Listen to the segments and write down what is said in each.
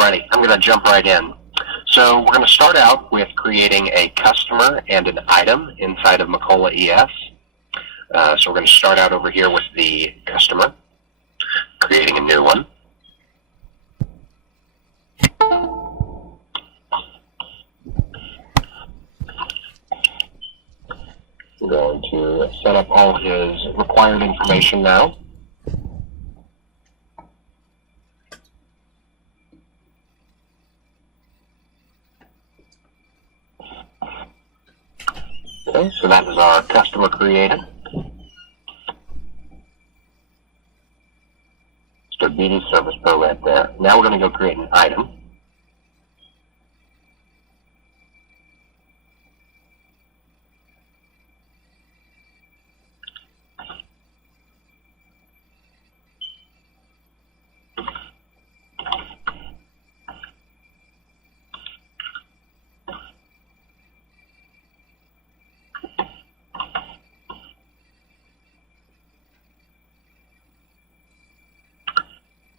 Alrighty, I'm going to jump right in. So we're going to start out with creating a customer and an item inside of Macola ES. So we're going to start out over here with the customer, creating a new one. We're going to set up all his required information now. Okay, so that is our customer created. So BirdDog Service Pro right there. Now we're going to go create an item.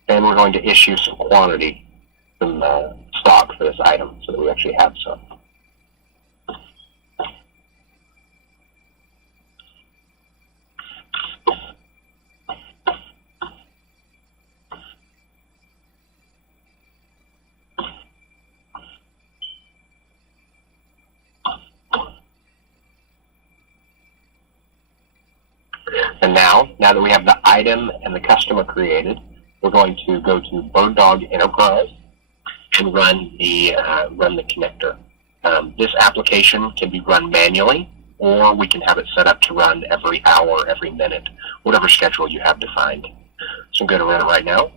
And we're going to issue some quantity, some stock for this item so that we actually have some. And now that we have the item and the customer created, we're going to go to BirdDog Enterprise and run the connector. This application can be run manually, or we can have it set up to run every hour, every minute, whatever schedule you have defined. So I'm going to run it right now.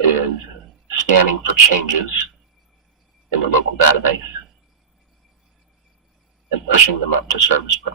It is scanning for changes in the local database and pushing them up to Service Pro.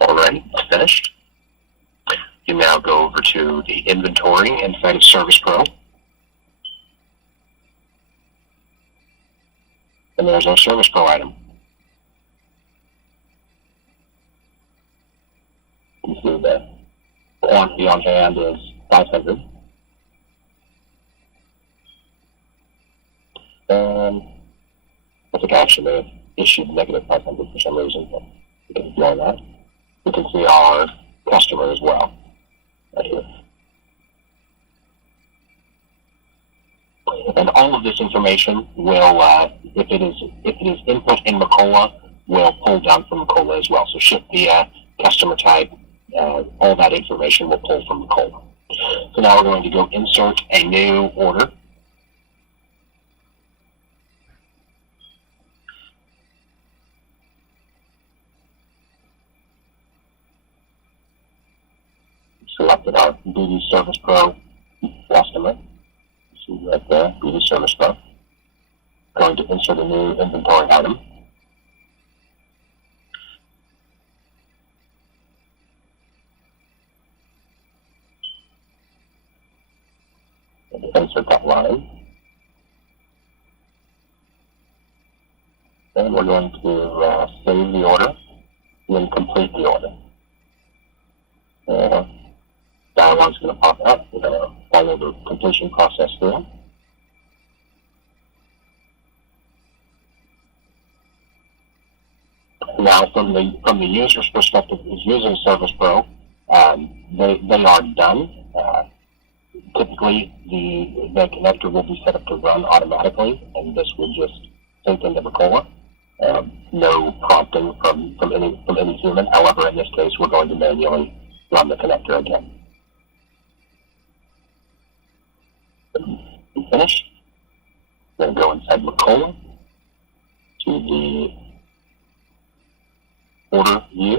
Alright, it's finished. You now go over to the inventory inside of Service Pro. And there's our Service Pro item. You see the quantity on hand is 500. And I think actually they have issued negative 500 for some reason, but you can ignore that. You can see our customer as well, right here. And all of this information will, if it is input in Macola, will pull down from Macola as well. So ship via, customer type, all that information will pull from Macola. So now we're going to go insert a new order. Selected our BirdDog Service Pro customer. See right there, BirdDog Service Pro. Going to insert a new inventory item. Insert that line. Then we're going to save the order and then complete the order. Dialog's going to pop up. We're going to follow the completion process through. Now, from the user's perspective who's using Service Pro, they are done. Typically, the connector will be set up to run automatically, and this will just sync into Macola. No prompting from any human. However, in this case, we're going to manually run the connector again. Finish. Then go inside Macola to the order view.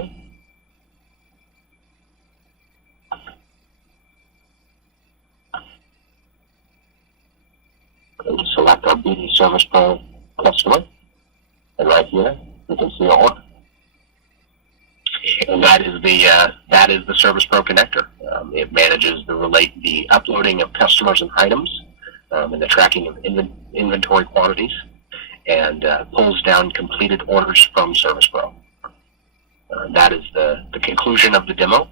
We select our BD Service Pro customer, and right here we can see our order. And that is the Service Pro connector. It manages the uploading of customers and items, and the tracking of inventory quantities, and pulls down completed orders from Service Pro. That is the conclusion of the demo.